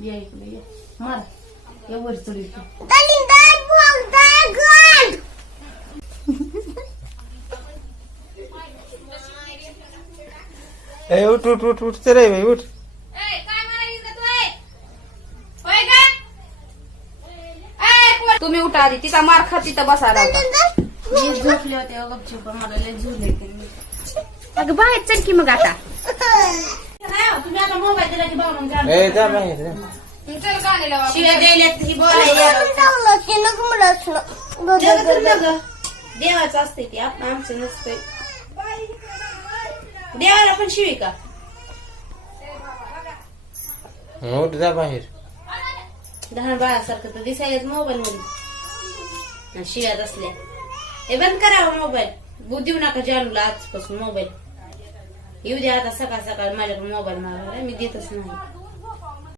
या इकडे ये मार या वर चढ इथे. उठ उठ उठ उठ रे बाई उठ. तुम्ही उठा आधी तिचा मार खा तिथं बसायला होता. मी झोपले होते गपचूप मला लय झोले ते. अगं बाहेर चल की मग आता. तुम्ही आता मोबाईल दिला की बावरून ए जा बाहेर जा. चल गाणे लावा. शिव्या द्यायल्यात ही बोलायला देवाचं असते की आपण आमचं नसतंय. देवाला पण शिवी का उठ जा बाहेर. लहान बाळासारखं तर दिसायलाच मोबाईल मध्ये शिव्यात असल्या. हे बंद करावं मोबाईल. देऊ नका जानूला आजपासून मोबाईल. येऊ द्या आता सकाळ सकाळ माझ्याकडे मोबाईल मागायला मी देतच नाही.